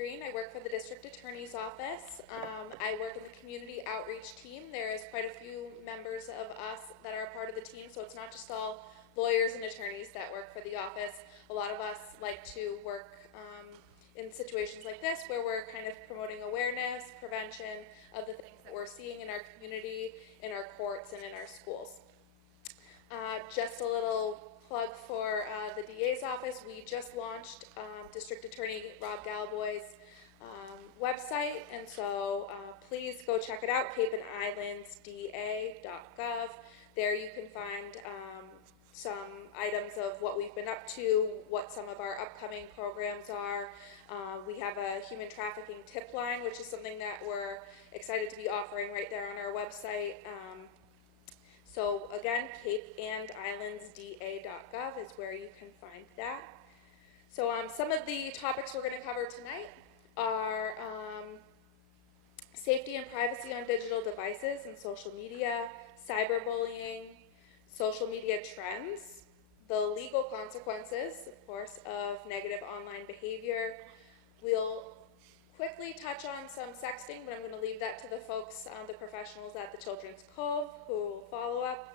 Green. I work for the District Attorney's Office. I work in the community outreach team. There is quite a few members of us that are part of the team, so it's not just all lawyers and attorneys that work for the office. A lot of us like to work in situations like this where we're kind of promoting awareness, prevention of the things that we're seeing in our community, in our courts, and in our schools. Just a little plug for the DA's office. We just launched District Attorney Rob Galboy's website, and so please go check it out, capeandislandsda.gov. There you can find some items of what we've been up to, what some of our upcoming programs are. We have a human trafficking tip line, which is something that we're excited to be offering right there on our website. So again, capeandislandsda.gov is where you can find that. So some of the topics we're going to cover tonight are safety and privacy on digital devices and social media, cyberbullying, social media trends, the legal consequences, of course, of negative online behavior. We'll quickly touch on some sexting, but I'm going to leave that to the folks, the professionals at the Children's Cove who will follow up,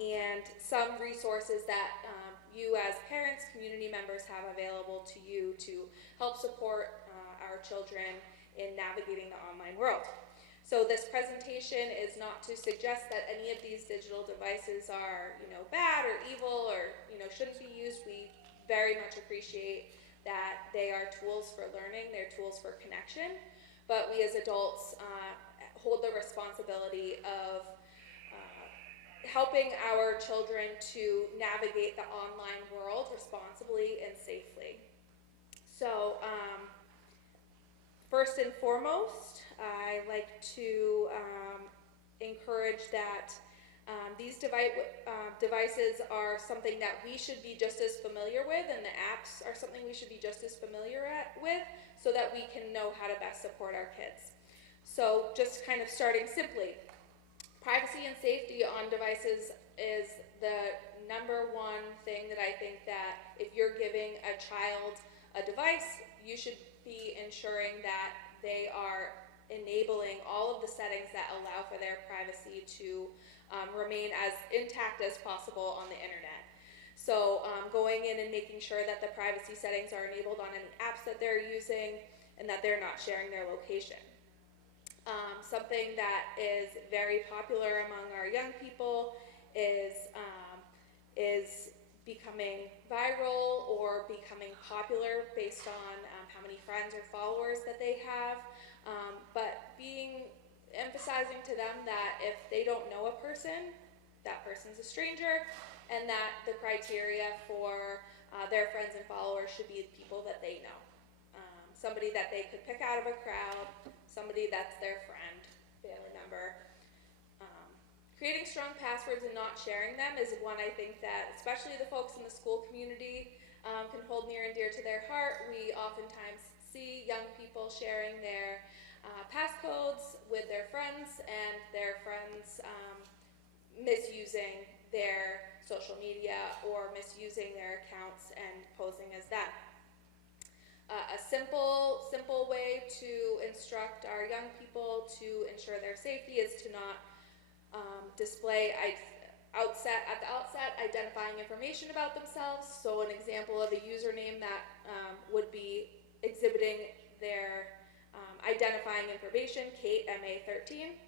and some resources that you as parents, community members have available to you to help support our children in navigating the online world. So this presentation is not to suggest that any of these digital devices are, bad or evil or, shouldn't be used. We very much appreciate that they are tools for learning, they're tools for connection, but we as adults hold the responsibility of helping our children to navigate the online world responsibly and safely. So first and foremost, I like to encourage that these devices are something that we should be just as familiar with, and the apps are something we should be just as familiar with, so that we can know how to best support our kids. So just kind of starting simply, privacy and safety on devices is the number one thing that I think that if you're giving a child a device, you should be ensuring that they are enabling all of the settings that allow for their privacy to remain as intact as possible on the internet. So going in and making sure that the privacy settings are enabled on any apps that they're using and that they're not sharing their location. Something that is very popular among our young people is becoming viral or becoming popular based on how many friends or followers that they have, but emphasizing to them that if they don't know a person, that person's a stranger, and that the criteria for their friends and followers should be people that they know. Somebody that they could pick out of a crowd, somebody that's their friend, family member. Creating strong passwords and not sharing them is one I think that, especially the folks in the school community, can hold near and dear to their heart. We oftentimes see young people sharing their passcodes with their friends, and their friends misusing their social media or misusing their accounts and posing as that. A simple way to instruct our young people to ensure their safety is to not display at the outset identifying information about themselves. So an example of a username that would be exhibiting their identifying information, Kate MA13.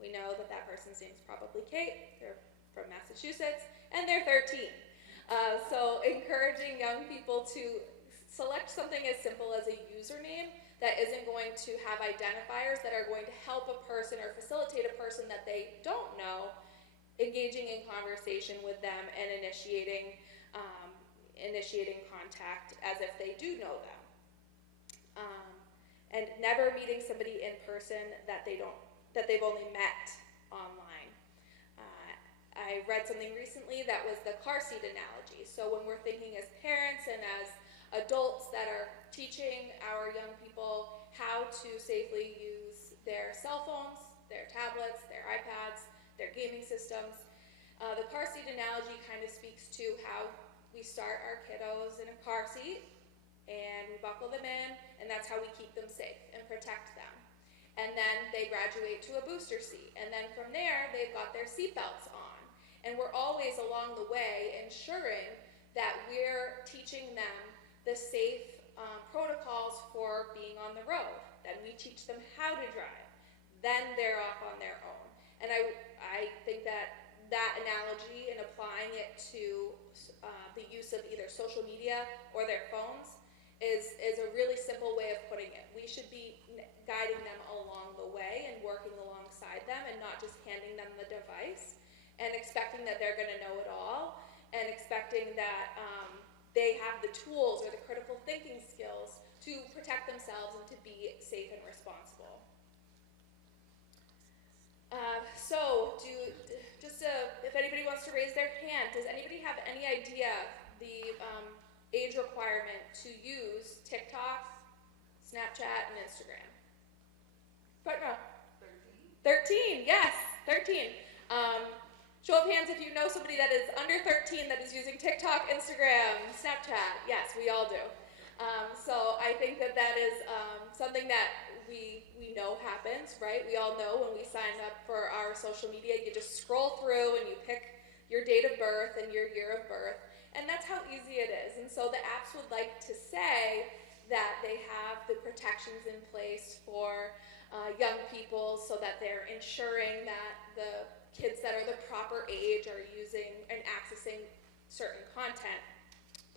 We know that person's name is probably Kate. They're from Massachusetts, and they're 13. So encouraging young people to select something as simple as a username that isn't going to have identifiers that are going to help a person or facilitate a person that they don't know engaging in conversation with them and initiating contact as if they do know them. And never meeting somebody in person that they've only met online. I read something recently that was the car seat analogy. So when we're thinking as parents and as adults that are teaching our young people how to safely use their cell phones, their tablets, their iPads, their gaming systems, the car seat analogy kind of speaks to how we start our kiddos in a car seat and we buckle them in, and that's how we keep them safe and protect them. And then they graduate to a booster seat, and then from there they've got their seatbelts on. And we're always along the way ensuring that we're teaching them the safe protocols for being on the road. Then we teach them how to drive. Then they're off on their own. And I think that analogy and applying it to the use of either social media or their phones is a really simple way of putting it. We should be guiding them along the way and working alongside them, and not just handing them the device and expecting that they're going to know it all, and expecting that they have the tools or the critical thinking skills to protect themselves and to be safe and responsible. If anybody wants to raise their hand, does anybody have any idea the age requirement to use TikTok, Snapchat, and Instagram? Right now. 13, yes, 13. Show of hands if you know somebody that is under 13 that is using TikTok, Instagram, Snapchat. Yes, we all do. So I think that is something that we know happens, right? We all know when we sign up for our social media, you just scroll through and you pick your date of birth and your year of birth, and that's how easy it is. And so the apps would like to say that they have the protections in place for young people, so that they're ensuring that the kids that are the proper age are using and accessing certain content,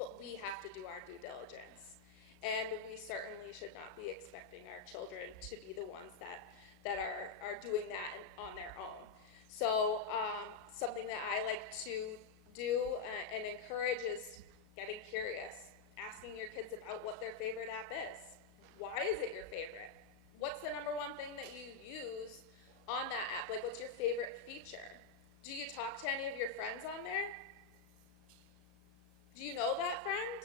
but we have to do our due diligence. And we certainly should not be expecting our children to be the ones that are doing that on their own. So something that I like to do and encourage is getting curious, asking your kids about what their favorite app is. Why is it your favorite? What's the number one thing that you use on that app? Like, what's your favorite feature? Do you talk to any of your friends on there? Do you know that friend?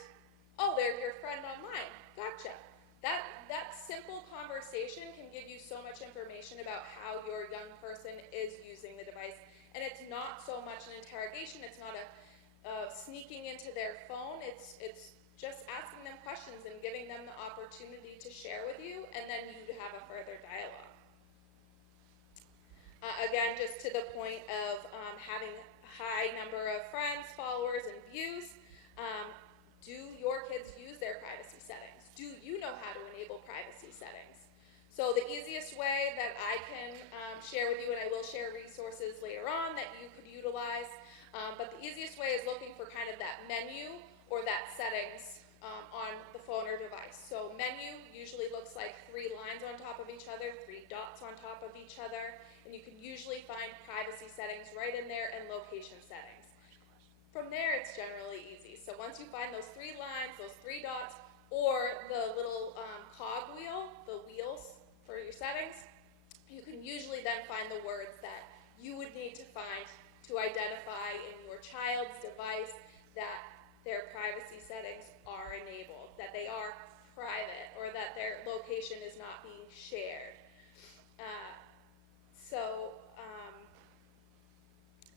Oh, they're your friend online. Gotcha. That simple conversation can give you so much information about how your young person is using the device. And it's not so much an interrogation. It's not a sneaking into their phone. It's just asking them questions and giving them the opportunity to share with you, and then you have a further dialogue. Again, just to the point of having a high number of friends, followers, and views, do your kids use their privacy settings? Do you know how to enable privacy settings? So the easiest way that I can share with you, and I will share resources later on that you could utilize, but the easiest way is looking for kind of that menu or that settings on the phone or device. So menu usually looks like 3 lines on top of each other, 3 dots on top of each other, and you can usually find privacy settings right in there and location settings. From there, it's generally easy. So once you find those 3 lines, those 3 dots, or the little cog wheel, the wheels for your settings, you can usually then find the words that you would need to find to identify in your child's device that their privacy settings are enabled, that they are private, or that their location is not being shared.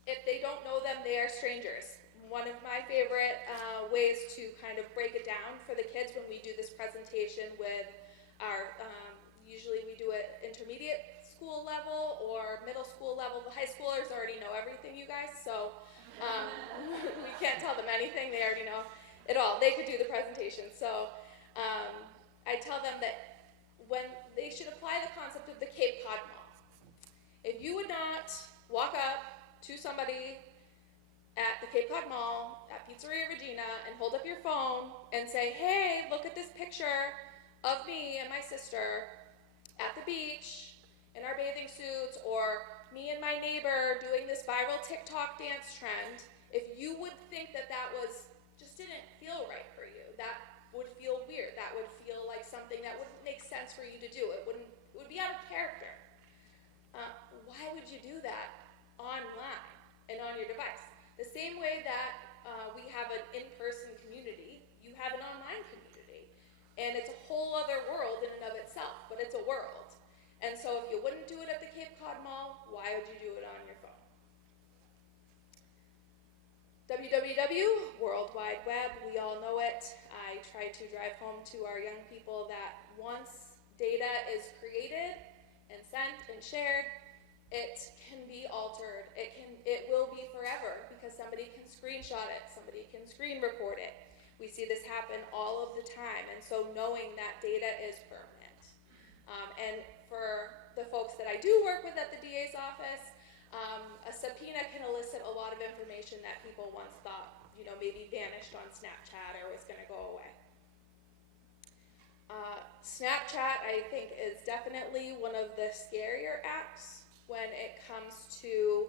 If they don't know them, they are strangers. One of my favorite ways to kind of break it down for the kids when we do this presentation with our, usually we do it intermediate school level or middle school level. The high schoolers already know everything, you guys, so we can't tell them anything. They already know it all. They could do the presentation. So I tell them that when they should apply the concept of the Cape Cod Mall. If you would not walk up to somebody at the Cape Cod Mall, at Pizzeria Regina, and hold up your phone and say, hey, look at this picture of me and my sister at the beach in our bathing suits, or me and my neighbor doing this viral TikTok dance trend, if you would think that was just didn't feel right for you, that would feel weird, that would feel like something that wouldn't make sense for you to do, it would be out of character. Why would you do that online and on your device? The same way that we have an in-person community, you have an online community. And it's a whole other world in and of itself, but it's a world. And so if you wouldn't do it at the Cape Cod Mall, why would you do it on your phone? www, World Wide Web, we try to drive home to our young people that once data is created and sent and shared, it can be altered. It will be forever because somebody can screenshot it, somebody can screen record it. We see this happen all of the time, and so knowing that data is permanent. And for the folks that I do work with at the DA's office, a subpoena can elicit a lot of information that people once thought, maybe vanished on Snapchat or was going to go away. Snapchat, I think, is definitely one of the scarier apps when it comes to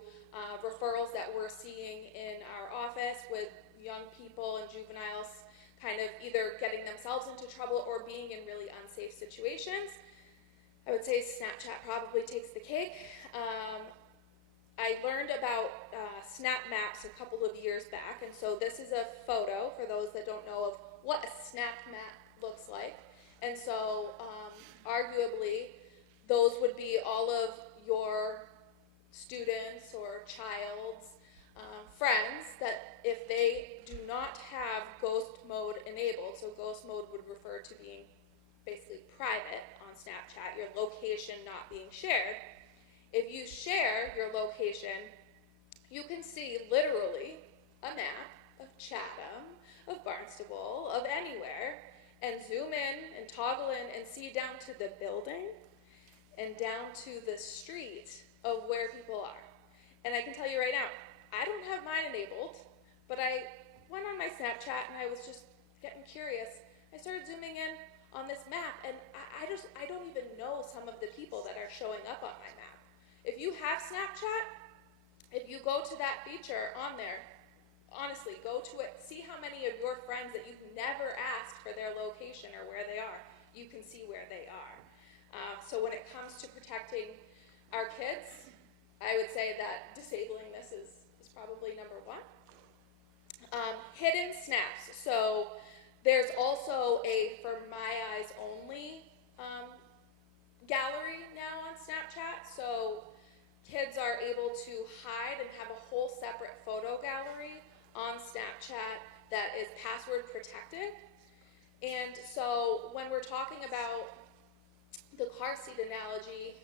referrals that we're seeing in our office with young people and juveniles kind of either getting themselves into trouble or being in really unsafe situations. I would say Snapchat probably takes the cake. I learned about Snap Maps a couple of years back, and so this is a photo for those that don't know of what a Snap Map looks like. And so arguably those would be all of your students or child's friends that if they do not have ghost mode enabled, so ghost mode would refer to being basically private on Snapchat, your location not being shared. If you share your location, you can see literally a map of Chatham, of Barnstable, of anywhere, and zoom in and toggle in and see down to the building and down to the street of where people are. And I can tell you right now, I don't have mine enabled, but I went on my Snapchat and I was just getting curious. I started zooming in on this map, and I don't even know some of the people that are showing up on my map. If you have Snapchat, if you go to that feature on there, honestly, go to it, see how many of your friends that you've never asked for their location or where they are, you can see where they are. So when it comes to protecting our kids, I would say that disabling this is probably number one. Hidden snaps. So there's also a for my eyes only gallery now on Snapchat. So kids are able to hide and have a whole separate photo gallery on Snapchat that is password protected. And so when we're talking about the car seat analogy,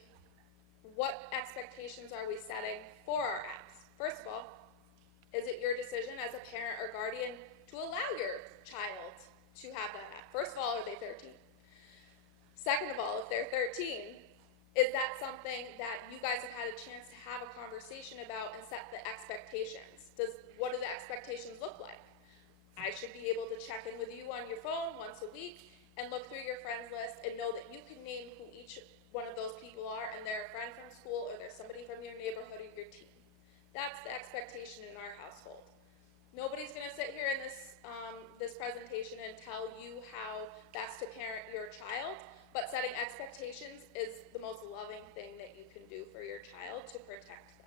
what expectations are we setting for our apps? First of all, is it your decision as a parent or guardian to allow your child to have that app? First of all, are they 13? Second of all, if they're 13, is that something that you guys have had a chance to have a conversation about and set the expectations? What do the expectations look like? I should be able to check in with you on your phone once a week and look through your friends list and know that you can name who each one of those people are, and they're a friend from school or they're somebody from your neighborhood or your team. That's the expectation in our household. Nobody's going to sit here in this presentation and tell you how best to parent your child, but setting expectations is the most loving thing that you can do for your child to protect them.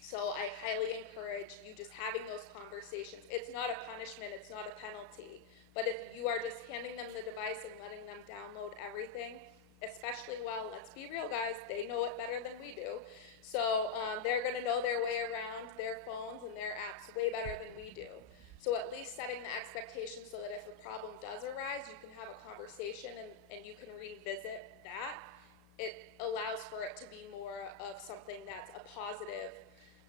So I highly encourage you just having those conversations. It's not a punishment, it's not a penalty, but if you are just handing them the device and letting them download everything, especially while, let's be real guys, they know it better than we do. So they're going to know their way around their phones and their apps way better than we do. So at least setting the expectation so that if a problem does arise, you can have a conversation and you can revisit that. It allows for it to be more of something that's a positive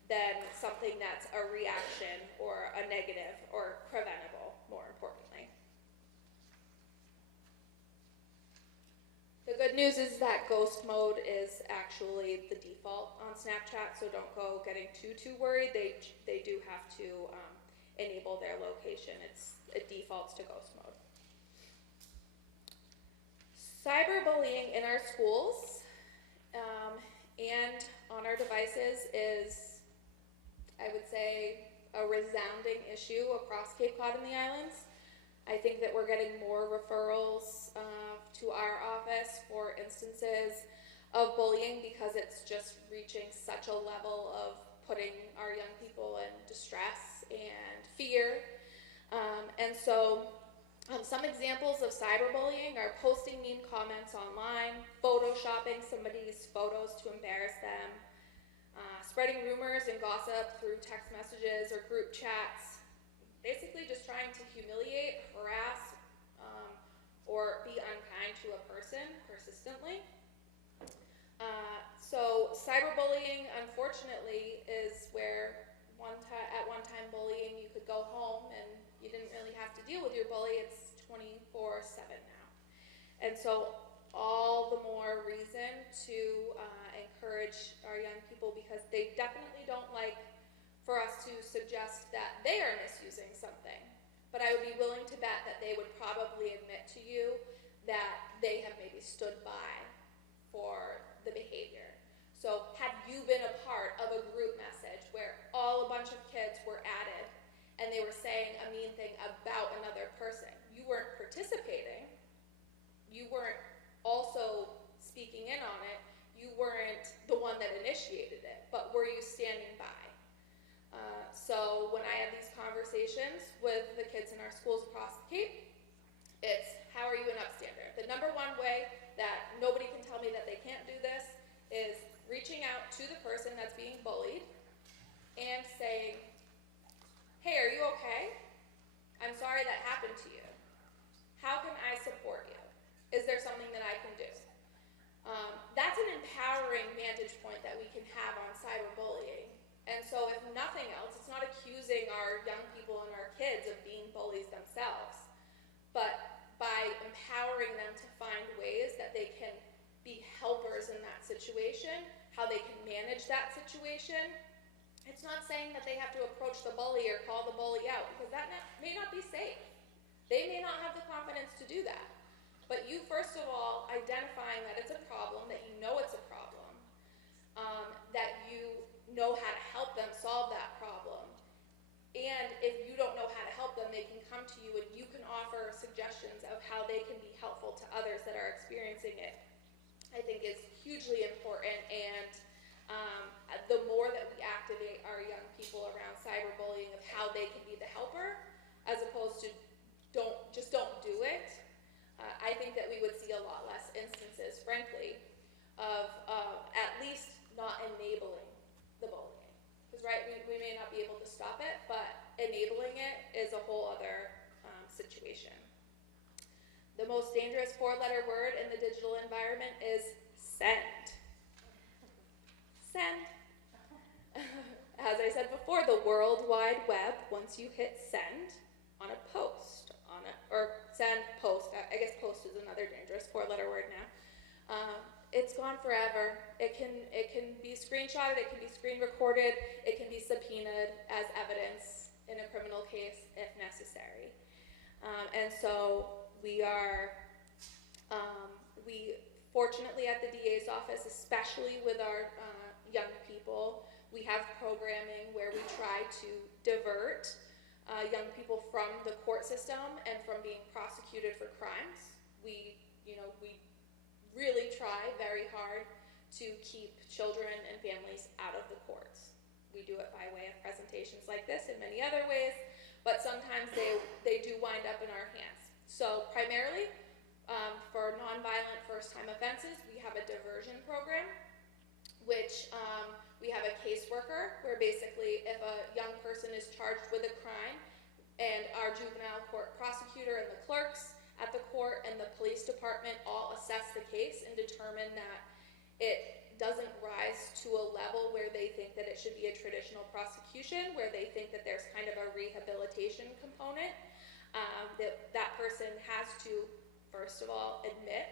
than something that's a reaction or a negative or preventable, more importantly. The good news is that ghost mode is actually the default on Snapchat, so don't go getting too worried. They do have to enable their location. It defaults to ghost mode. Cyberbullying in our schools and on our devices is, I would say, a resounding issue across Cape Cod and the islands. I think that we're getting more referrals to our office for instances of bullying because it's just reaching such a level of putting our young people in distress and fear. And so some examples of cyberbullying are posting mean comments online, photoshopping somebody's photos to embarrass them, spreading rumors and gossip through text messages or group chats, basically just trying to humiliate, harass, deal with your bully, it's 24/7 now. And so all the more reason to encourage our young people, because they definitely don't like for us to suggest that they are misusing something. But I would be willing to bet that they would probably admit to you that they have maybe stood by for the behavior. So have you been a part of a group message where a bunch of kids were added and they were saying a mean thing about another person? You weren't participating. You weren't also speaking in on it. You weren't the one that initiated it, but were you standing by? So when I have these conversations with the kids in our schools across the Cape, it's, how are you an upstander? The number one way that nobody can tell me that they can't do this is reaching out to the person that's being bullied and saying, hey, are you okay? I'm sorry that happened to you. How can I support you? Is there something that I can do? That's an empowering vantage point that we can have on cyberbullying. And so if nothing else, it's not accusing our young people and our kids of being bullies themselves, but by empowering them to find ways that they can be helpers in that situation, how they can manage that situation. It's not saying that they have to approach the bully or call the bully out, because that may not be safe. They may not have the confidence to do that. But you, first of all, identifying that it's a problem, that you know it's a problem, that you know how to help them solve that problem. And if you don't know how to help them, they can come to you and you can offer suggestions of how they can be helpful to others that are experiencing it, I think is hugely important. And the more that we activate our young people around cyberbullying of how they can be the helper, as opposed to don't do it, I think that we would see a lot less instances, frankly, of at least not enabling the bullying. Because, right, we may not be able to stop it, but enabling it is a whole other situation. The most dangerous four-letter word in the digital environment is send. Send. As I said before, the World Wide Web, once you hit send on a post, or send post, I guess post is another dangerous four-letter word now, it's gone forever. It can be screenshotted, it can be screen recorded, it can be subpoenaed as evidence in a criminal case if necessary. And so we fortunately at the DA's office, especially with our young people, we have programming where we try to divert young people from the court system and from being prosecuted for crimes. We really try very hard to keep children and families out of the courts. We do it by way of presentations like this and many other ways, but sometimes they do wind up in our hands. So primarily, for nonviolent first-time offenses, we have a diversion program, which we have a caseworker, where basically if a young person is charged with a crime, and our juvenile court prosecutor and the clerks at the court and the police department all assess the case and determine that it doesn't rise to a level where they think that it should be a traditional prosecution, where they think that there's kind of a rehabilitation component, that person has to, first of all, admit.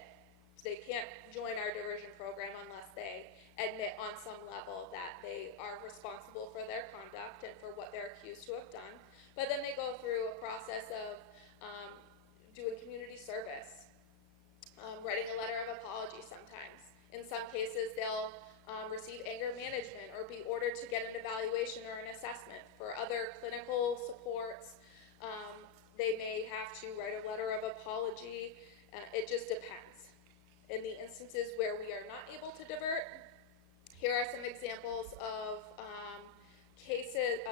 They can't join our diversion program unless they admit on some level that they are responsible for their conduct and for what they're accused to have done. But then they go through a process of doing community service, writing a letter of apology sometimes. In some cases, they'll receive anger management or be ordered to get an evaluation or an assessment. For other clinical supports, they may have to write a letter of apology. It just depends. In the instances where we are not able to divert, here are some examples of cases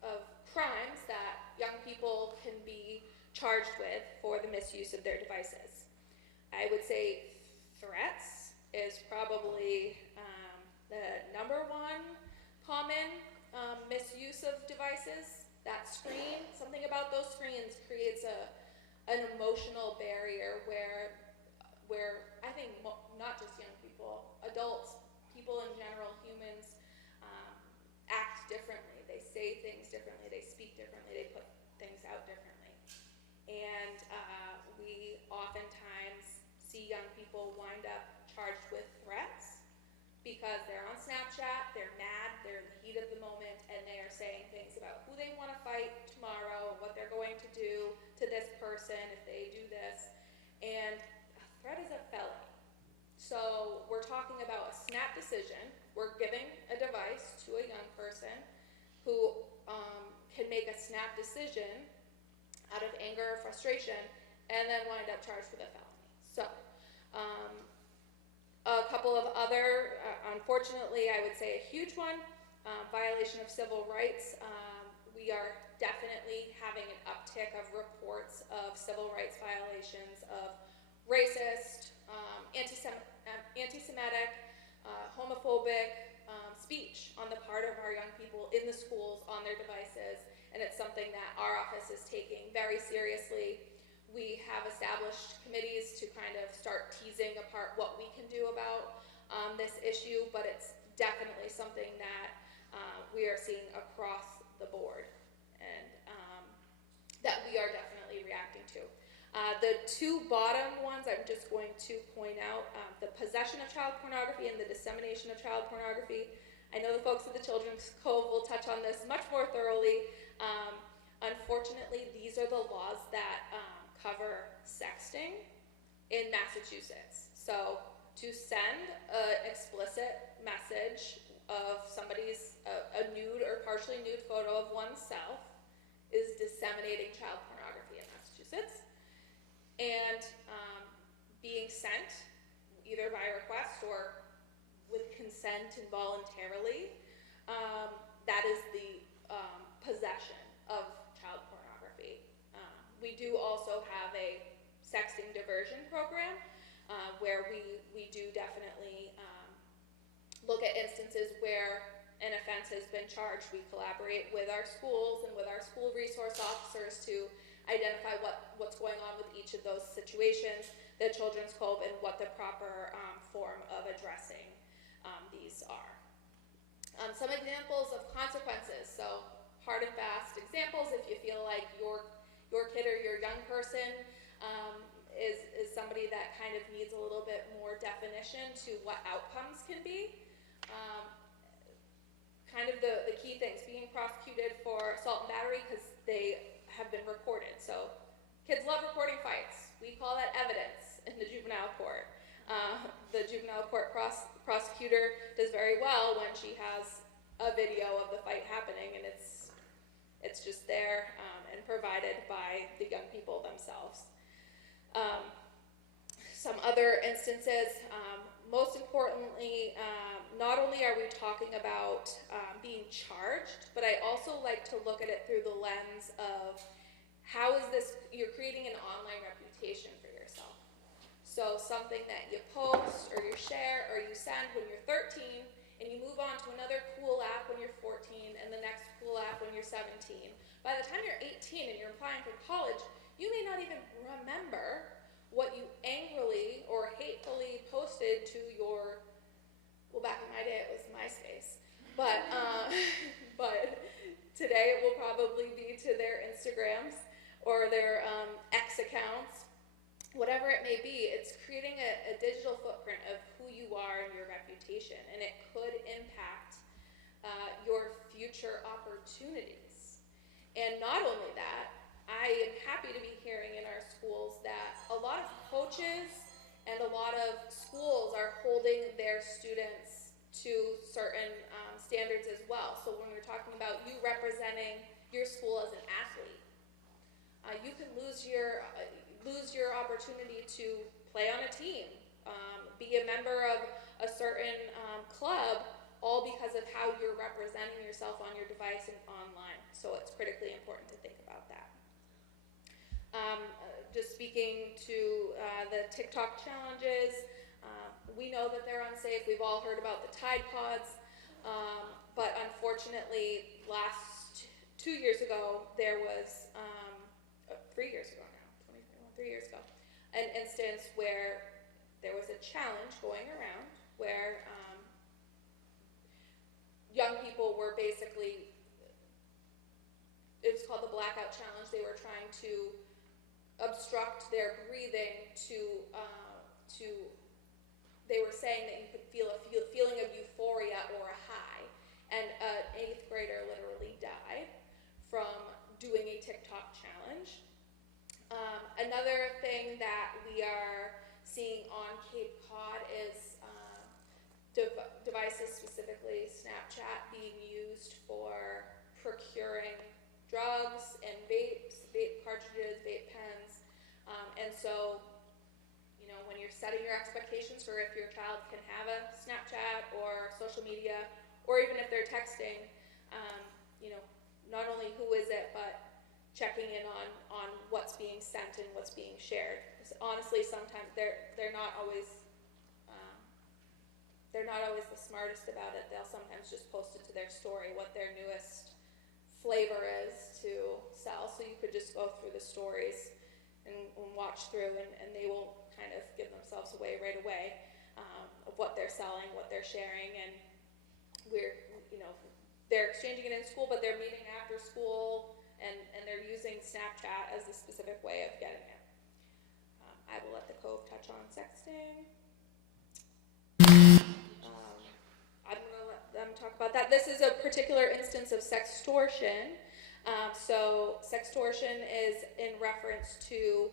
of crimes that young people can be charged with for the misuse of their devices. I would say threats is probably the number one common misuse of devices. That screen, something about those screens creates an emotional barrier where I think not just young people, adults, people in general, humans, act differently. They say things differently, they speak differently, they put things out differently. see young people wind up charged with threats because they're on Snapchat, they're mad, they're in the heat of the moment, and they are saying things about who they want to fight tomorrow, what they're going to do to this person if they do this. And a threat is a felony. So we're talking about a snap decision. We're giving a device to a young person who can make a snap decision out of anger or frustration and then wind up charged with a felony. So a couple of other, unfortunately, I would say a huge one, violation of civil rights. We are definitely having an uptick of reports of civil rights violations of racist, anti-Semitic, homophobic speech on the part of our young people in the schools, on their devices, and it's something that our office is taking very seriously. We have established committees to kind of start teasing apart what we can do about this issue, but it's definitely something that we are seeing across the board and that we are definitely reacting to. The two bottom ones I'm just going to point out, the possession of child pornography and the dissemination of child pornography. I know the folks at the Children's Cove will touch on this much more thoroughly. Unfortunately, these are the laws that cover sexting in Massachusetts. So to send an explicit message of somebody's a nude or partially nude photo of oneself is disseminating child pornography in Massachusetts. And being sent either by request or with consent and voluntarily, that is the possession of child pornography. We do also have a sexting diversion program where we do definitely look at instances where an offense has been charged. We collaborate with our schools and with our school resource officers to identify what's going on with each of those situations, the Children's Cove, and what the proper form of addressing these are. Some examples of consequences. So hard and fast examples if you feel like your kid or your young person is somebody that kind of needs a little bit more definition to what outcomes can be. Kind of the key things, being prosecuted for assault and battery because they have been reported. So kids love reporting fights. We call that evidence in the juvenile court. The juvenile court prosecutor does very well when she has a video of the fight happening and it's just there and provided by the young people themselves. Some other instances, most importantly, not only are we talking about being charged, but I also like to look at it through the lens of how is this, you're creating an online reputation for yourself. So something that you post or you share or you send when you're 13 and you move on to another cool app when you're 14 and the next cool app when you're 17. By the time you're 18 and you're applying for college, you may not even remember what you angrily or hatefully posted to your, well, back in my day it was MySpace, but today it will probably be to their Instagrams or their X accounts, whatever it may be. It's creating a digital footprint of who you are and your reputation, and it could impact your future opportunities. And not only that, I am happy to be hearing in our schools that a lot of coaches and a lot of schools are holding their students to certain standards as well. So when we're talking about you representing your school as an athlete, you can lose your opportunity to play on a team, be a member of a certain club, all because of how you're representing yourself on your device and online. So it's critically important to think about that. Just speaking to the TikTok challenges, we know that they're unsafe. We've all heard about the Tide Pods, but unfortunately, 2 years ago, there was, 3 years ago now, 2021, 3 years ago, an instance where there was a challenge going around where young people were basically, it was called the blackout challenge. They were trying to obstruct their breathing to they were saying that you could feel a feeling of euphoria or a high. And an 8th grader literally died from doing a TikTok challenge. Another thing that we are seeing on Cape Cod is devices, specifically Snapchat, being used for procuring drugs and vapes, vape cartridges, vape pens. And so, when you're setting your expectations for if your child can have a Snapchat or social media, or even if they're texting, not only who is it, but checking in on what's being sent and what's being shared. Because honestly, sometimes they're not always the smartest about it. They'll sometimes just post it to their story what their newest flavor is to sell. So you could just go through the stories and watch through, and they will kind of give themselves away right away of what they're selling, what they're sharing, and they're exchanging it in school, but they're meeting after school, and they're using Snapchat as a specific way of getting it. I will let the Cove touch on sexting. I'm going to let them talk about that. This is a particular instance of sextortion. So sextortion is in reference to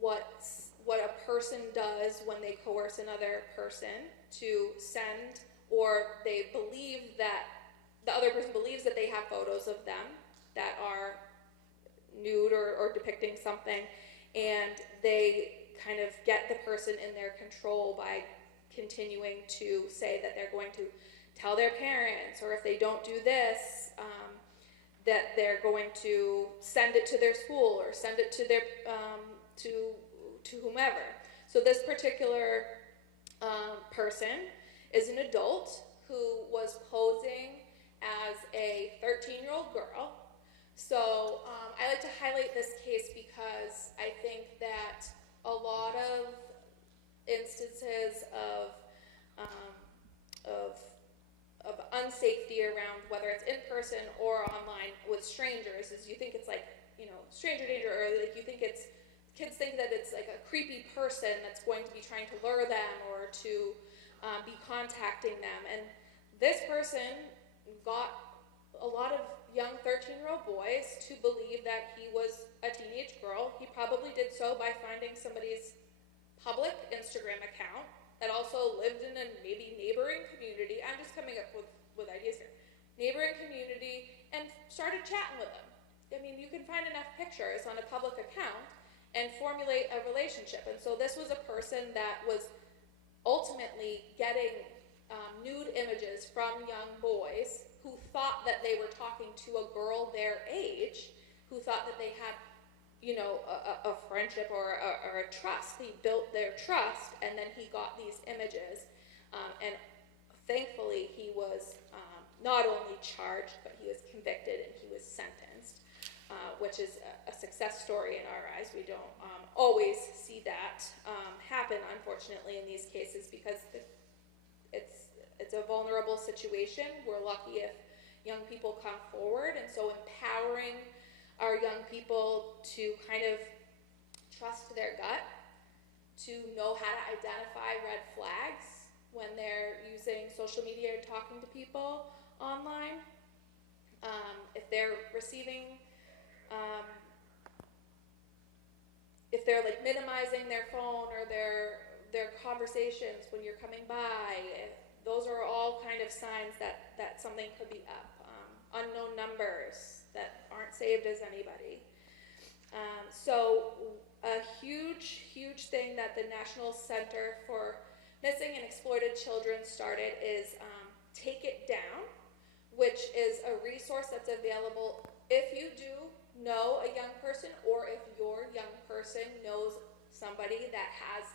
what a person does when they coerce another person to send, or they believe that the other person believes that they have photos of them that are nude or depicting something, and they kind of get the person in their control by continuing to say that they're going to tell their parents, or if they don't do this, that they're going to send it to their school or send it to their to whomever. So this particular person is an adult who was posing as a 13-year-old girl. So I like to highlight this case because I think that a lot of instances of unsafety around whether it's in person or online with strangers is you think it's like, stranger danger, or like you think it's, kids think that it's like a creepy person that's going to be trying to lure them or to be contacting them. And this person got a lot of young 13-year-old boys to believe that he was a teenage girl. He probably did so by finding somebody's public Instagram account that also lived in a maybe neighboring community. I'm just coming up with ideas here. Neighboring community, and started chatting with them. I mean, you can find enough pictures on a public account and formulate a relationship. And so this was a person that was ultimately getting nude images from young boys who thought that they were talking to a girl their age, who thought that they had a friendship or a trust. He built their trust, and then he got these images, and thankfully he was not only charged, but he was convicted and he was sentenced, which is a success story in our eyes. We don't always see that happen, unfortunately, in these cases, because it's a vulnerable situation. We're lucky if young people come forward, and so empowering our young people to kind of trust their gut, to know how to identify red flags when they're using social media and talking to people online. If they're receiving, if they're like minimizing their phone or their conversations when you're coming by, those are all kind of signs that something could be up. Unknown numbers that aren't saved as anybody. So a huge thing that the National Center for Missing and Exploited Children started is Take It Down, which is a resource that's available if you do know a young person, or if your young person knows somebody that has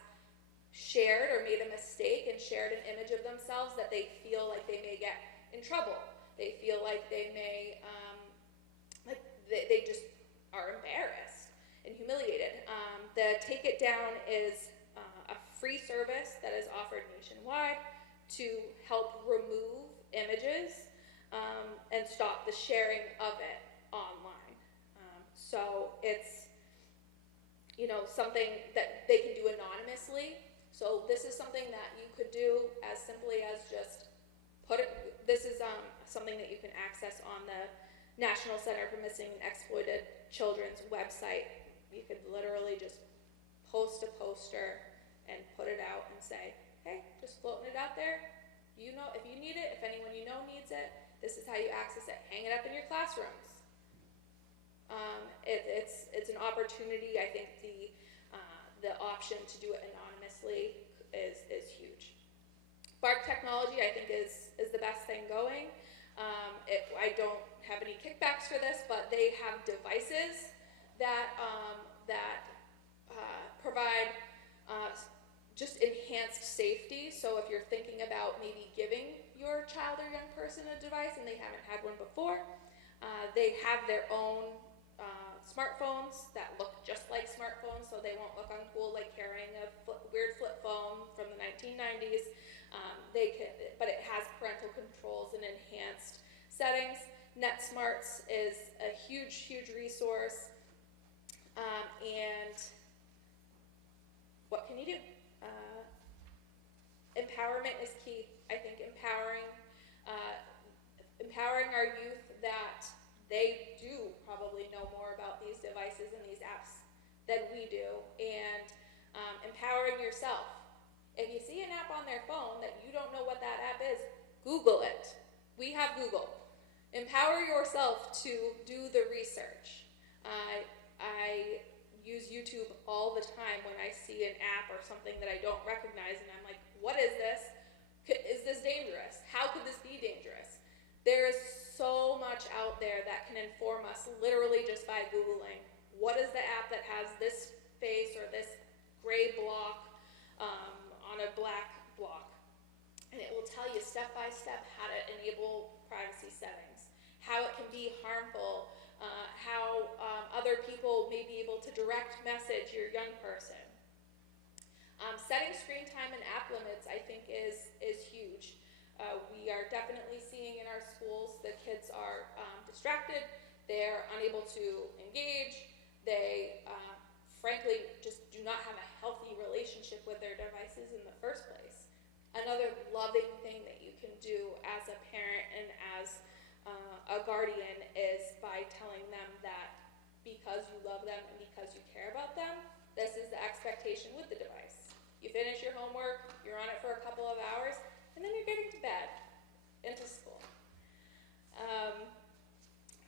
shared or made a mistake and shared an image of themselves that they feel like they may get in trouble. They feel like they may, they just are embarrassed and humiliated. The Take It Down is a free service that is offered nationwide to help remove images and stop the sharing of it online. So it's, something that they can do anonymously. So this is something that you could do as simply as just this is something that you can access on the National Center for Missing and Exploited Children's website. You could literally just post a poster and put it out and say, hey, just floating it out there. If you need it, if anyone needs it, this is how you access it. Hang it up in your classrooms. It's an opportunity. I think the option to do it anonymously is huge. Bark technology, I think, is the best thing going. I don't have any kickbacks for this, but they have devices that provide just enhanced safety. So if you're thinking about maybe giving your child or young person a device and they haven't had one before, they have their own smartphones that look just like smartphones, so they won't look uncool like carrying a weird flip phone from the 1990s. But it has parental controls and enhanced settings. NetSmarts is a huge resource. And what can you do? Empowerment is key. I think empowering our youth that they do probably know more about these devices and these apps than we do, and empowering yourself. If you see an app on their phone that you don't know what that app is, Google it. We have Google. Empower yourself to do the research. I use YouTube all the time when I see an app or something that I don't recognize, and I'm like, what is this? Is this dangerous? How could this be dangerous? There is so much out there that can inform us literally just by Googling. What is the app that has this face or this gray block on a black block? And it will tell you step by step how to enable privacy settings, how it can be harmful, how other people may be able to direct message your young person. Setting screen time and app limits, I think, is huge. We are definitely seeing in our schools that kids are distracted, they're unable to engage, they frankly just do not have a healthy relationship with their devices in the first place. Another loving thing that you can do as a parent and as a guardian is by telling them that because you love them and because you care about them, this is the expectation with the device. You finish your homework, you're on it for a couple of hours, and then you're getting to bed, into school.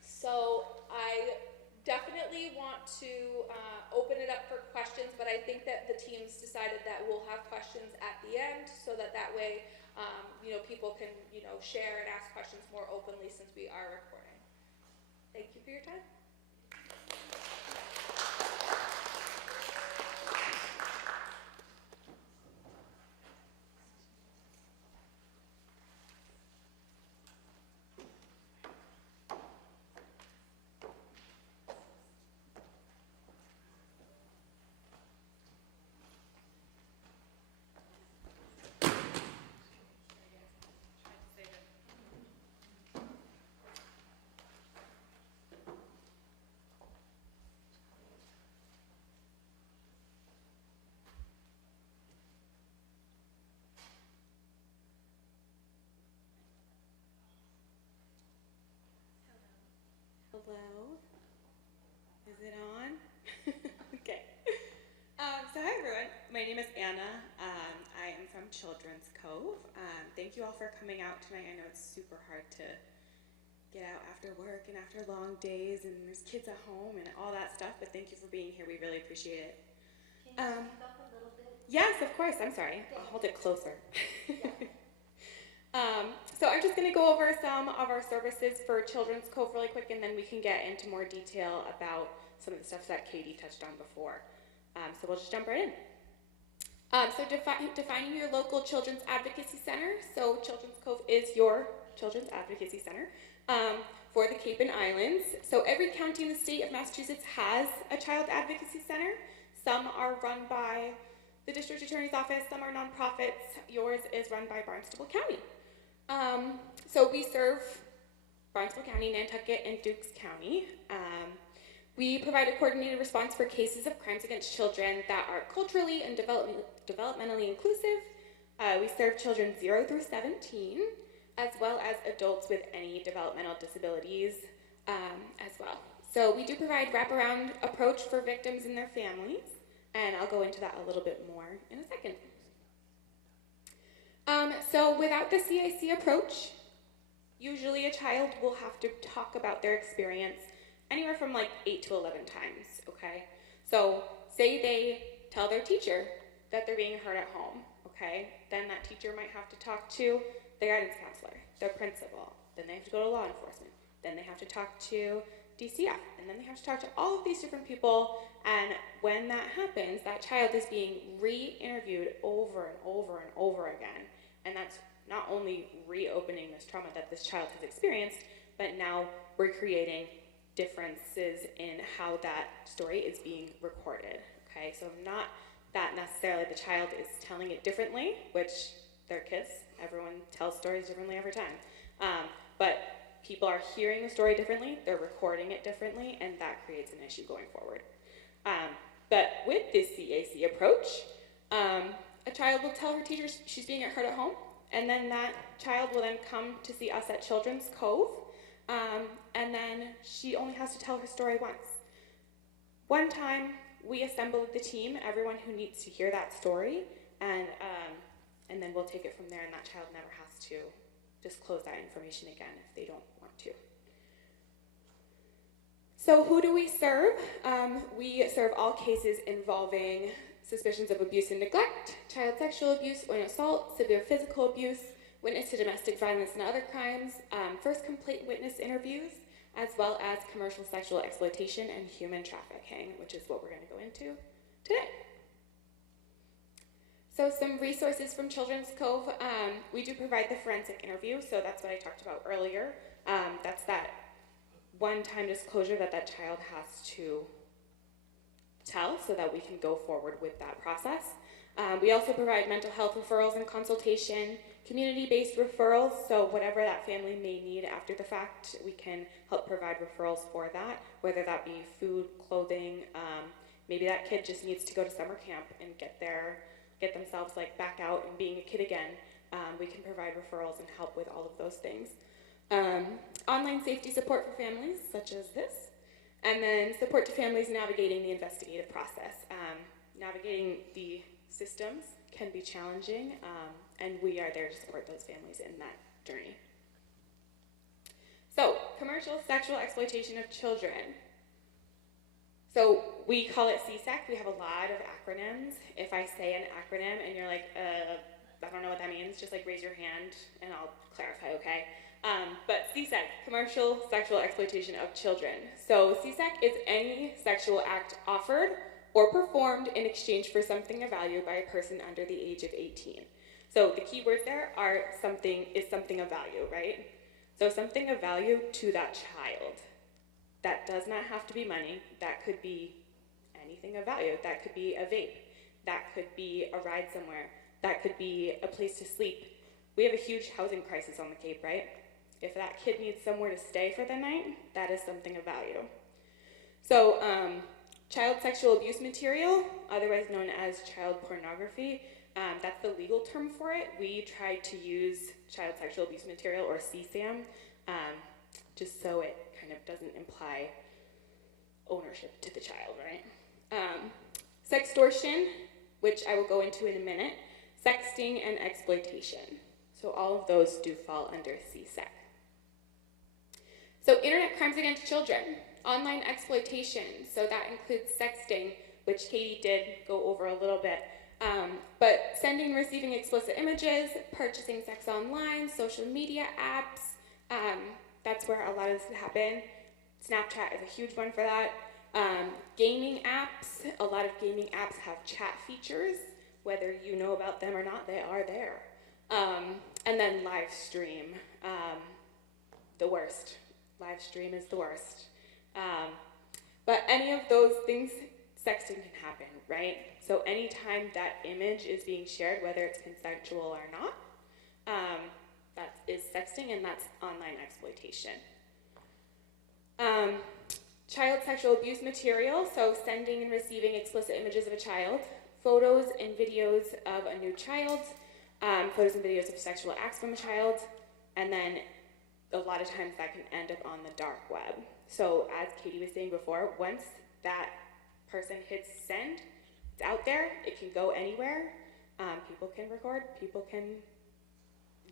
So I definitely want to open it up for questions, but I think that the teams decided that we'll have questions at the end so that way people can share and ask questions more openly since we are recording. Thank you for your time. Hello? Is it on? Okay. So hi everyone, my name is Anna. I am from Children's Cove. Thank you all for coming out tonight. I know it's super hard to get out after work and after long days and there's kids at home and all that stuff, but thank you for being here. We really appreciate it. Can you speak up a little bit? Yes, of course. I'm sorry. I'll hold it closer. So I'm just going to go over some of our services for Children's Cove really quick, and then we can get into more detail about some of the stuff that Katie touched on before. So we'll just jump right in. So defining your local Children's Advocacy Center. So Children's Cove is your Children's Advocacy Center for the Cape and Islands. So every county in the state of Massachusetts has a Child Advocacy Center. Some are run by the District Attorney's Office, some are nonprofits. Yours is run by Barnstable County. So we serve Barnstable County, Nantucket, and Dukes County. We provide a coordinated response for cases of crimes against children that are culturally and developmentally inclusive. We serve children 0 through 17, as well as adults with any developmental disabilities as well. So we do provide wraparound approach for victims and their families, and I'll go into that a little bit more in a second. So without the CIC approach, usually a child will have to talk about their experience anywhere from like 8 to 11 times, okay? So say they tell their teacher that they're being hurt at home, okay? Then that teacher might have to talk to the guidance counselor, their principal, then they have to go to law enforcement, then they have to talk to DCF, and then they have to talk to all of these different people, and when that happens, that child is being re-interviewed over and over and over again, and that's not only reopening this trauma that this child has experienced, but now we're creating differences in how that story is being recorded, okay? So not that necessarily the child is telling it differently, which they're kids, everyone tells stories differently every time, but people are hearing the story differently, they're recording it differently, and that creates an issue going forward. But with this CAC approach, a child will tell her teacher she's being hurt at home, and then that child will then come to see us at Children's Cove, and then she only has to tell her story once. One time, we assemble the team, everyone who needs to hear that story, and then we'll take it from there, and that child never has to disclose that information again if they don't want to. So who do we serve? We serve all cases involving suspicions of abuse and neglect, child sexual abuse or assault, severe physical abuse, witness to domestic violence and other crimes, first complaint witness interviews, as well as commercial sexual exploitation and human trafficking, which is what we're going to go into today. So some resources from Children's Cove. We do provide the forensic interview, so that's what I talked about earlier. That's that one-time disclosure that that child has to tell so that we can go forward with that process. We also provide mental health referrals and consultation, community-based referrals, so whatever that family may need after the fact, we can help provide referrals for that, whether that be food, clothing, maybe that kid just needs to go to summer camp and get themselves like back out and being a kid again. We can provide referrals and help with all of those things. Online safety support for families, such as this, and then support to families navigating the investigative process. Navigating the systems can be challenging, and we are there to support those families in that journey. So, commercial sexual exploitation of children. So we call it CSEC. We have a lot of acronyms. If I say an acronym and you're like, I don't know what that means, just like raise your hand and I'll clarify, okay? But CSEC, commercial sexual exploitation of children. So CSEC is any sexual act offered or performed in exchange for something of value by a person under the age of 18. So the key words there are something of value, right? So something of value to that child. That does not have to be money. That could be anything of value. That could be a vape. That could be a ride somewhere. That could be a place to sleep. We have a huge housing crisis on the Cape, right? If that kid needs somewhere to stay for the night, that is something of value. So, child sexual abuse material, otherwise known as child pornography, that's the legal term for it. We try to use child sexual abuse material, or CSAM, just so it kind of doesn't imply ownership to the child, right? Sextortion, which I will go into in a minute, sexting, and exploitation. So all of those do fall under CSEC. So internet crimes against children, online exploitation, so that includes sexting, which Katie did go over a little bit, but sending and receiving explicit images, purchasing sex online, social media apps, that's where a lot of this could happen. Snapchat is a huge one for that. Gaming apps, a lot of gaming apps have chat features, whether you know about them or not, they are there. And then live stream, the worst. Live stream is the worst. But any of those things, sexting can happen, right? So anytime that image is being shared, whether it's consensual or not, that is sexting, and that's online exploitation. Child sexual abuse material, so sending and receiving explicit images of a child, photos and videos of a new child, photos and videos of sexual acts from a child, and then a lot of times that can end up on the dark web. So as Katie was saying before, once that person hits send, it's out there, it can go anywhere. People can record, people can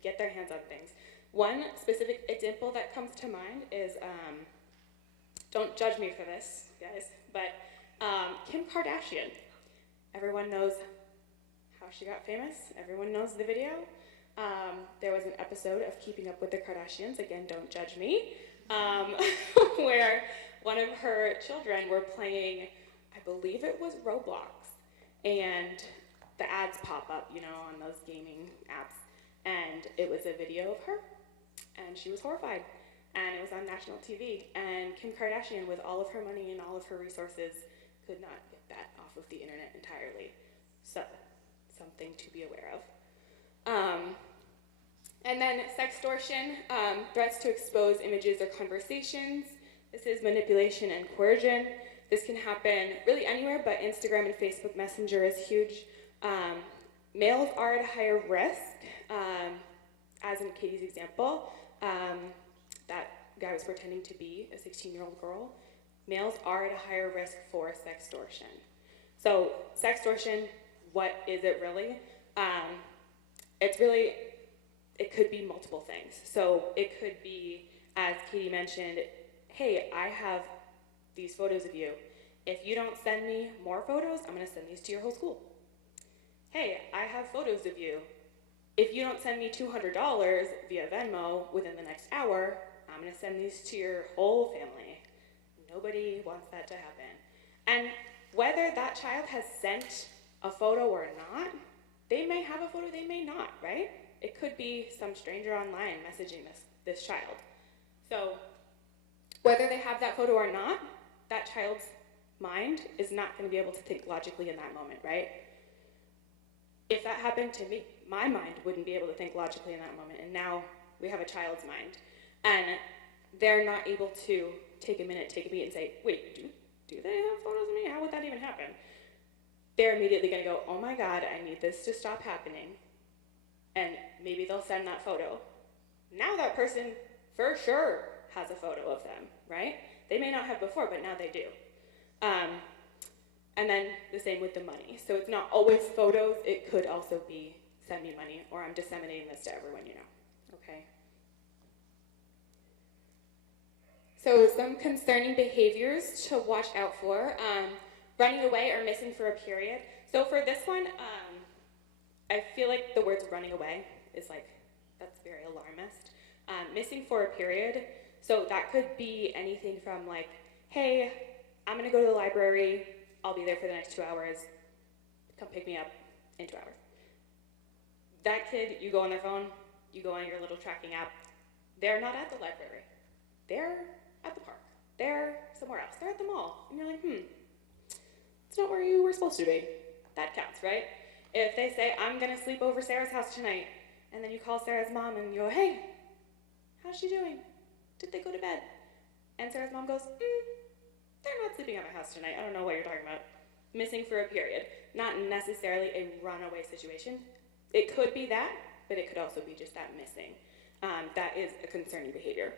get their hands on things. One specific example that comes to mind is, don't judge me for this, guys, but Kim Kardashian. Everyone knows how she got famous. Everyone knows the video. There was an episode of Keeping Up with the Kardashians, again, don't judge me, where one of her children were playing, I believe it was Roblox, and the ads pop up, you know, on those gaming apps, and it was a video of her, and she was horrified, and it was on national TV, and Kim Kardashian, with all of her money and all of her resources, could not get that off of the internet entirely. So, something to be aware of. And then sextortion, threats to expose images or conversations. This is manipulation and coercion. This can happen really anywhere, but Instagram and Facebook Messenger is huge. Males are at a higher risk, as in Katie's example. That guy was pretending to be a 16-year-old girl. Males are at a higher risk for sextortion. So sextortion, what is it really? It could be multiple things. So it could be, as Katie mentioned, hey, I have these photos of you. If you don't send me more photos, I'm gonna send these to your whole school. Hey, I have photos of you. If you don't send me $200 via Venmo within the next hour, I'm gonna send these to your whole family. Nobody wants that to happen. And whether that child has sent a photo or not, they may have a photo, they may not, right? It could be some stranger online messaging this child. So whether they have that photo or not, that child's mind is not going to be able to think logically in that moment, right? If that happened to me, my mind wouldn't be able to think logically in that moment, and now we have a child's mind. And they're not able to take a minute, take a beat, and say, wait, do they have photos of me? How would that even happen? They're immediately going to go, oh my God, I need this to stop happening. And maybe they'll send that photo. Now that person for sure has a photo of them, right? They may not have before, but now they do. And then the same with the money. So it's not always photos, it could also be send me money, or I'm disseminating this to everyone you know, okay? So some concerning behaviors to watch out for. Running away or missing for a period. So for this one, I feel like the words running away is like, that's very alarmist. Missing for a period, so that could be anything from like, hey, I'm gonna go to the library, I'll be there for the next 2 hours, come pick me up in 2 hours. That kid, you go on their phone, you go on your little tracking app, they're not at the library, they're at the park, they're somewhere else, they're at the mall, and you're like, it's not where you were supposed to be. That counts, right? If they say, I'm gonna sleep over Sarah's house tonight, and then you call Sarah's mom and you go, hey, how's she doing? Did they go to bed? And Sarah's mom goes, they're not sleeping at my house tonight. I don't know what you're talking about. Missing for a period. Not necessarily a runaway situation. It could be that, but it could also be just that missing. That is a concerning behavior.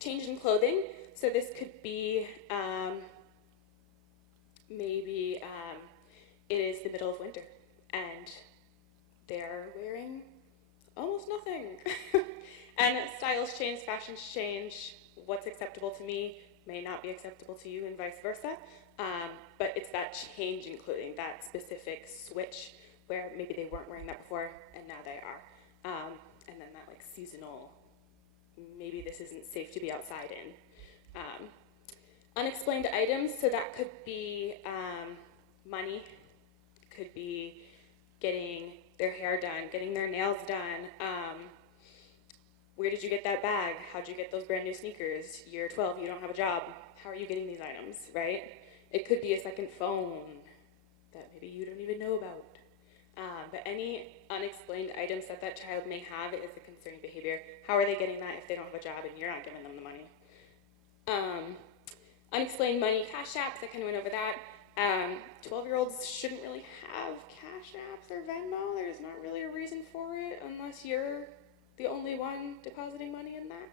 Change in clothing. So this could be maybe it is the middle of winter and they're wearing almost nothing. And styles change, fashions change. What's acceptable to me may not be acceptable to you and vice versa. But it's that change in clothing, that specific switch where maybe they weren't wearing that before and now they are. And then that like seasonal, maybe this isn't safe to be outside in. Unexplained items, so that could be money, could be getting their hair done, getting their nails done. Where did you get that bag? How'd you get those brand new sneakers? You're 12, you don't have a job. How are you getting these items, right? It could be a second phone that maybe you don't even know about. But any unexplained items that that child may have is a concerning behavior. How are they getting that if they don't have a job and you're not giving them the money? Unexplained money cash apps, I kind of went over that. 12-year-olds shouldn't really have cash apps or Venmo. There's not really a reason for it unless you're the only one depositing money in that.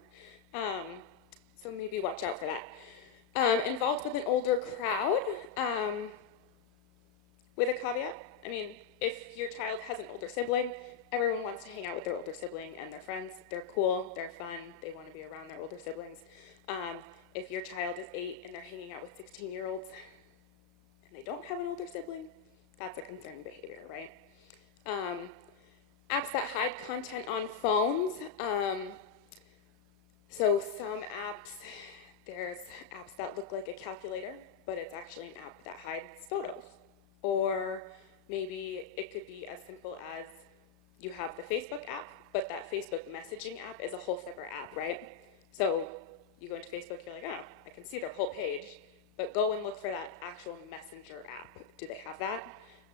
So maybe watch out for that. Involved with an older crowd, with a caveat. I mean, if your child has an older sibling, everyone wants to hang out with their older sibling and their friends. They're cool, they're fun, they want to be around their older siblings. If your child is 8 and they're hanging out with 16-year-olds and they don't have an older sibling, that's a concerning behavior, right? Apps that hide content on phones. So some apps, there's apps that look like a calculator, but it's actually an app that hides photos. Or maybe it could be as simple as you have the Facebook app, but that Facebook messaging app is a whole separate app, right? So you go into Facebook, you're like, oh, I can see their whole page, but go and look for that actual messenger app. Do they have that?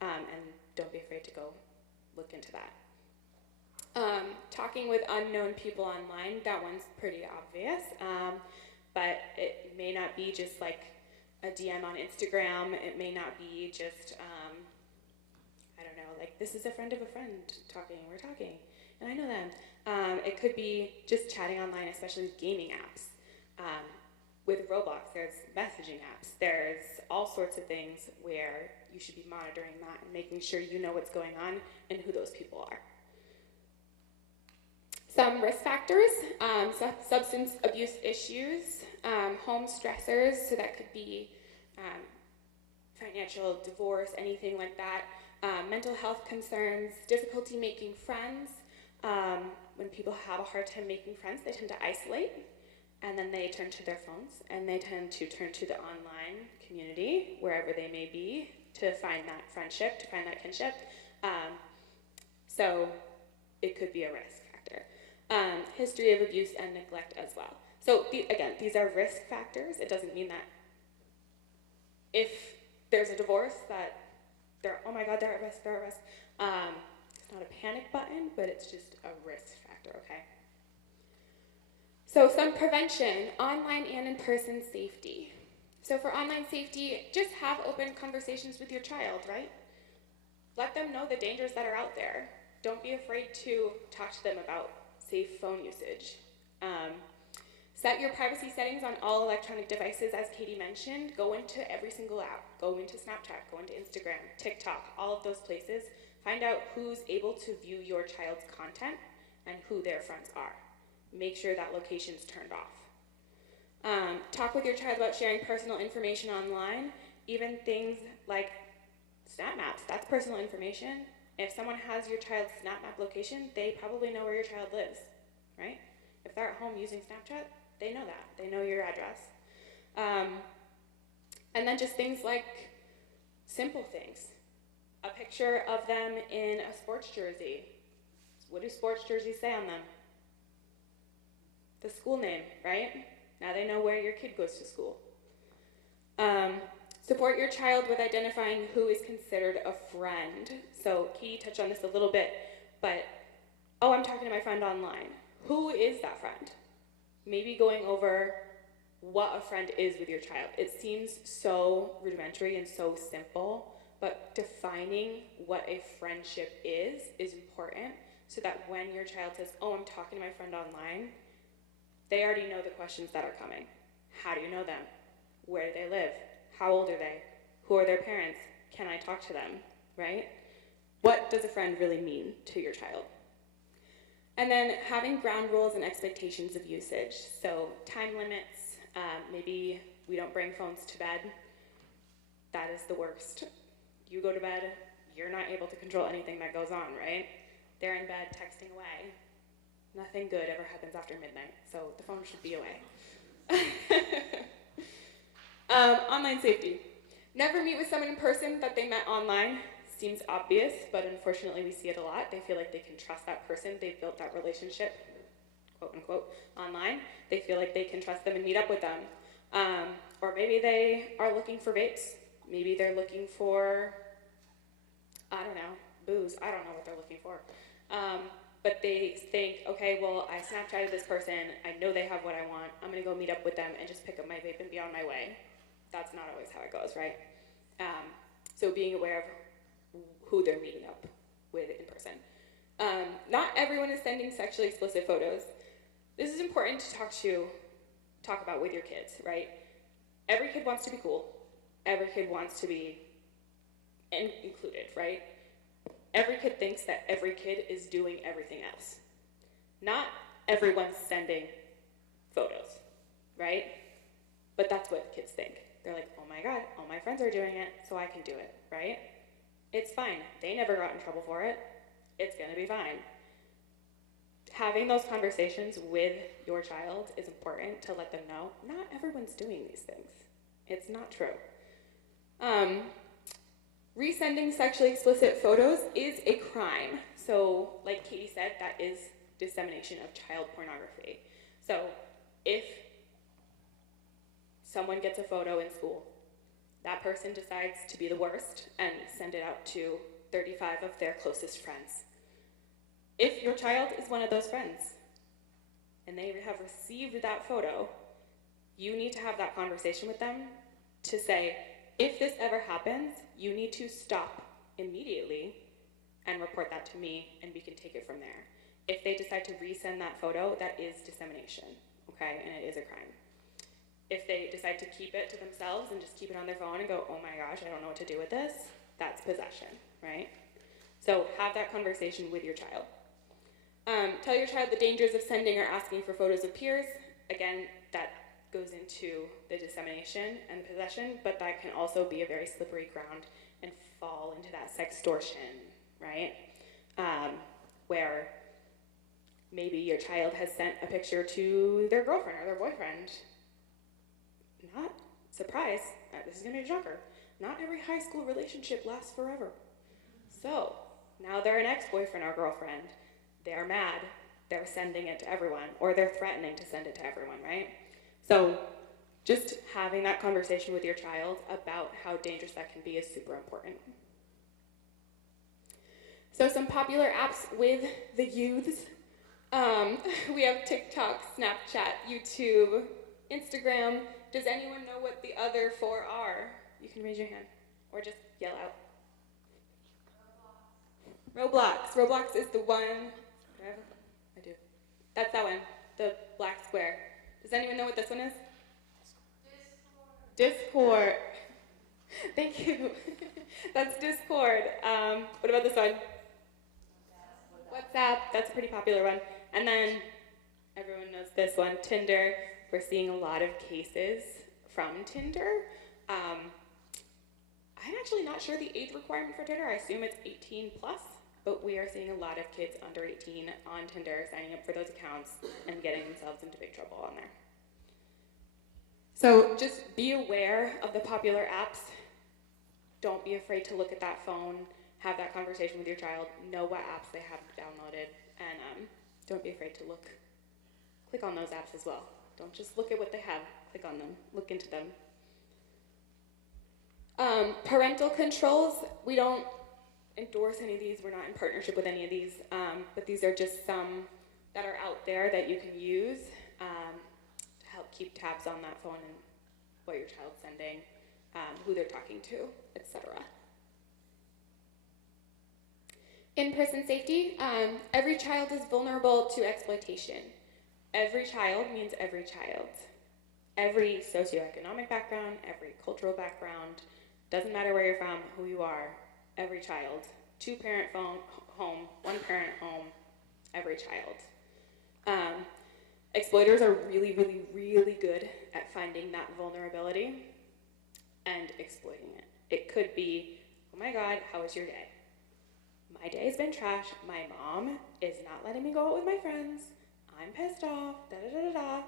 And don't be afraid to go look into that. Talking with unknown people online, that one's pretty obvious, but it may not be just like a DM on Instagram. It may not be just, I don't know, like this is a friend of a friend talking, we're talking, and I know them. It could be just chatting online, especially with gaming apps. With Roblox, there's messaging apps. There's all sorts of things where you should be monitoring that and making sure you know what's going on and who those people are. Some risk factors, substance abuse issues, home stressors, so that could be financial divorce, anything like that, mental health concerns, difficulty making friends. When people have a hard time making friends, they tend to isolate, and then they turn to their phones, and they tend to turn to the online community, wherever they may be, to find that friendship, to find that kinship. So it could be a risk factor. History of abuse and neglect as well. So again, these are risk factors. It doesn't mean that if there's a divorce that they're, oh my God, they're at risk, they're at risk. It's not a panic button, but it's just a risk factor, okay? So some prevention, online and in-person safety. So for online safety, just have open conversations with your child, right? Let them know the dangers that are out there. Don't be afraid to talk to them about safe phone usage. Set your privacy settings on all electronic devices, as Katie mentioned. Go into every single app. Go into Snapchat, go into Instagram, TikTok, all of those places. Find out who's able to view your child's content and who their friends are. Make sure that location's turned off. Talk with your child about sharing personal information online, even things like Snap Maps. That's personal information. If someone has your child's Snap Map location, they probably know where your child lives, right? If they're at home using Snapchat, they know that. They know your address. And then just things like simple things. A picture of them in a sports jersey. What do sports jerseys say on them? The school name, right? Now they know where your kid goes to school. Support your child with identifying who is considered a friend. So Katie touched on this a little bit, but, oh, I'm talking to my friend online. Who is that friend? Maybe going over what a friend is with your child. It seems so rudimentary and so simple, but defining what a friendship is important so that when your child says, oh, I'm talking to my friend online, they already know the questions that are coming. How do you know them? Where do they live? How old are they? Who are their parents? Can I talk to them, right? What does a friend really mean to your child? And then having ground rules and expectations of usage. So time limits, maybe we don't bring phones to bed. That is the worst. You go to bed, you're not able to control anything that goes on, right? They're in bed texting away. Nothing good ever happens after midnight, so the phone should be away. Online safety. Never meet with someone in person that they met online. Seems obvious, but unfortunately we see it a lot. They feel like they can trust that person. They've built that relationship, quote unquote, online. They feel like they can trust them and meet up with them. Or maybe they are looking for vapes. Maybe they're looking for, I don't know, booze. I don't know what they're looking for. but they think, okay, well, I Snapchatted this person, I know they have what I want, I'm gonna go meet up with them and just pick up my vape and be on my way. That's not always how it goes, right? So being aware of who they're meeting up with in person. Not everyone is sending sexually explicit photos. This is important to talk about with your kids, right? Every kid wants to be cool. Every kid wants to be included, right? Every kid thinks that every kid is doing everything else. Not everyone's sending photos, right? But that's what kids think. They're like, oh my God, all my friends are doing it, so I can do it, right? It's fine. They never got in trouble for it. It's gonna be fine. Having those conversations with your child is important to let them know not everyone's doing these things. It's not true. Resending sexually explicit photos is a crime. So, like Katie said, that is dissemination of child pornography. So, if someone gets a photo in school, that person decides to be the worst and send it out to 35 of their closest friends. If your child is one of those friends and they have received that photo, you need to have that conversation with them to say, if this ever happens, you need to stop immediately and report that to me, and we can take it from there. If they decide to resend that photo, that is dissemination, okay, and it is a crime. If they decide to keep it to themselves and just keep it on their phone and go, oh my gosh, I don't know what to do with this, that's possession, right? So have that conversation with your child. Tell your child the dangers of sending or asking for photos of peers. Again, that goes into the dissemination and the possession, but that can also be a very slippery ground and fall into that sextortion, right? Where maybe your child has sent a picture to their girlfriend or their boyfriend. Not, surprise, this is gonna be a shocker, not every high school relationship lasts forever. So, now they're an ex-boyfriend or girlfriend, they're mad, they're sending it to everyone, or they're threatening to send it to everyone, right? So, just having that conversation with your child about how dangerous that can be is super important. So some popular apps with the youths. We have TikTok, Snapchat, YouTube, Instagram. Does anyone know what the other 4 are? You can raise your hand or just yell out. Roblox. Roblox is the one. I do. That's that one, the black square. Does anyone know what this one is? Discord. Thank you. That's Discord. What about this one? WhatsApp. That's a pretty popular one. And then everyone knows this one, Tinder. We're seeing a lot of cases from Tinder. I'm actually not sure the age requirement for Tinder. I assume it's 18 plus, but we are seeing a lot of kids under 18 on Tinder signing up for those accounts and getting themselves into big trouble on there. So just be aware of the popular apps. Don't be afraid to look at that phone, have that conversation with your child, know what apps they have downloaded, and don't be afraid to click on those apps as well. Don't just look at what they have, click on them, look into them. Parental controls, we don't endorse any of these, we're not in partnership with any of these, but these are just some that are out there that you can use to help keep tabs on that phone and what your child's sending, who they're talking to, etc. In-person safety, every child is vulnerable to exploitation. Every child means every child. Every socioeconomic background, every cultural background, doesn't matter where you're from, who you are, every child. 2-parent home, 1-parent home, every child. Exploiters are really, really, really good at finding that vulnerability and exploiting it. It could be, oh my God, how was your day? My day's been trash. My mom is not letting me go out with my friends. I'm pissed off, da-da-da-da-da.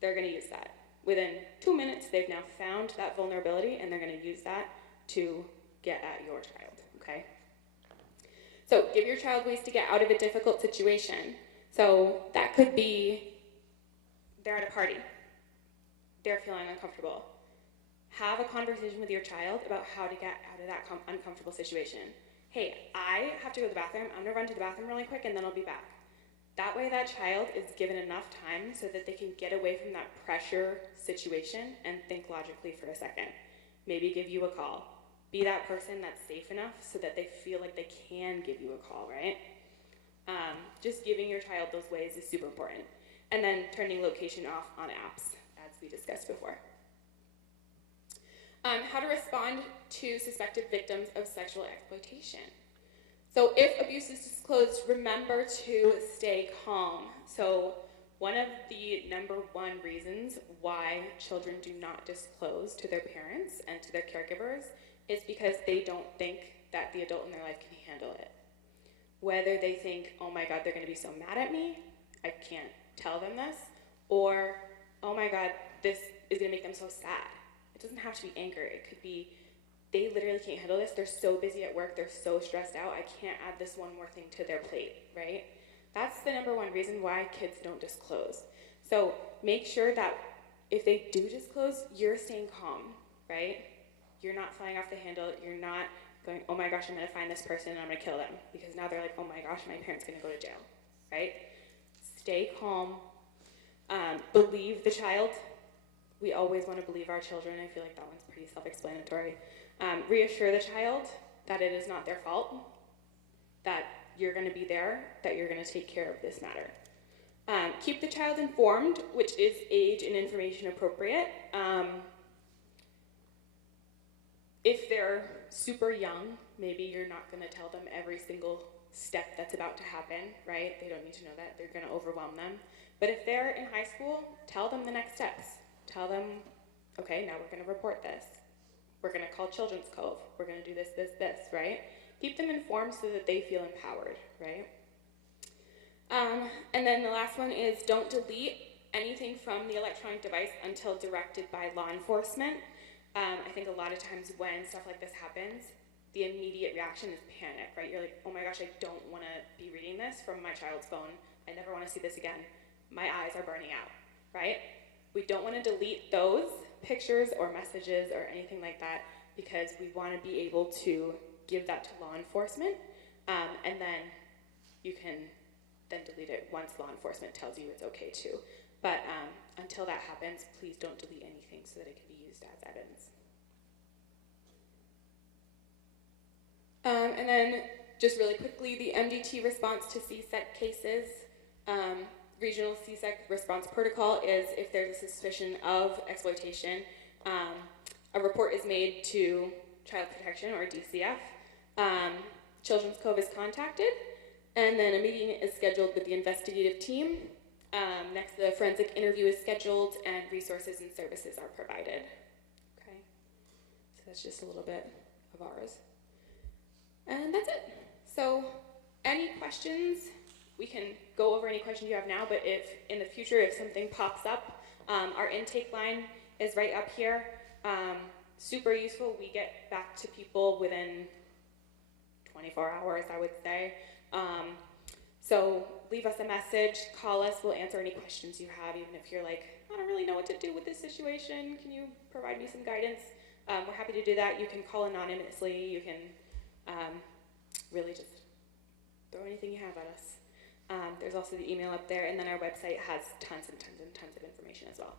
They're gonna use that. Within 2 minutes, they've now found that vulnerability and they're gonna use that to get at your child, okay? So give your child ways to get out of a difficult situation. So that could be, they're at a party. They're feeling uncomfortable. Have a conversation with your child about how to get out of that uncomfortable situation. Hey, I have to go to the bathroom. I'm gonna run to the bathroom really quick and then I'll be back. That way that child is given enough time so that they can get away from that pressure situation and think logically for a second. Maybe give you a call. Be that person that's safe enough so that they feel like they can give you a call, right? Just giving your child those ways is super important. And then turning location off on apps, as we discussed before. How to respond to suspected victims of sexual exploitation. So if abuse is disclosed, remember to stay calm. So one of the number one reasons why children do not disclose to their parents and to their caregivers is because they don't think that the adult in their life can handle it. Whether they think, oh my God, they're gonna be so mad at me, I can't tell them this, or, oh my God, this is gonna make them so sad. It doesn't have to be anger, it could be, they literally can't handle this, they're so busy at work, they're so stressed out, I can't add this one more thing to their plate, right? That's the number one reason why kids don't disclose. So make sure that if they do disclose, you're staying calm, right? You're not flying off the handle, you're not going, oh my gosh, I'm gonna find this person and I'm gonna kill them, because now they're like, oh my gosh, my parent's gonna go to jail, right? Stay calm, believe the child. We always want to believe our children. I feel like that one's pretty self-explanatory. Reassure the child that it is not their fault, that you're going to be there, that you're going to take care of this matter. Keep the child informed, which is age and information appropriate. If they're super young, maybe you're not going to tell them every single step that's about to happen, right? They don't need to know that. They're going to overwhelm them. But if they're in high school, tell them the next steps. Tell them, okay, now we're going to report this. We're going to call Children's Cove. We're going to do this, this, this, right? Keep them informed so that they feel empowered, right? And then the last one is don't delete anything from the electronic device until directed by law enforcement. I think a lot of times when stuff like this happens, the immediate reaction is panic, right? You're like, oh my gosh, I don't want to be reading this from my child's phone. I never want to see this again. My eyes are burning out, right? We don't want to delete those pictures or messages or anything like that because we want to be able to give that to law enforcement, and then you can then delete it once law enforcement tells you it's okay to. But until that happens, please don't delete anything so that it can be used as evidence. And then just really quickly, the MDT response to CSEC cases. Regional CSEC response protocol is if there's a suspicion of exploitation, a report is made to Child Protection or DCF. Children's Cove is contacted, and then a meeting is scheduled with the investigative team. Next, the forensic interview is scheduled, and resources and services are provided. Okay, so that's just a little bit of ours. And that's it. So, any questions? We can go over any questions you have now, but if in the future, if something pops up, our intake line is right up here. Super useful. We get back to people within 24 hours, I would say. So leave us a message, call us, we'll answer any questions you have, even if you're like, I don't really know what to do with this situation, can you provide me some guidance? We're happy to do that. You can call anonymously, you can really just throw anything you have at us. There's also the email up there, and then our website has tons and tons and tons of information as well.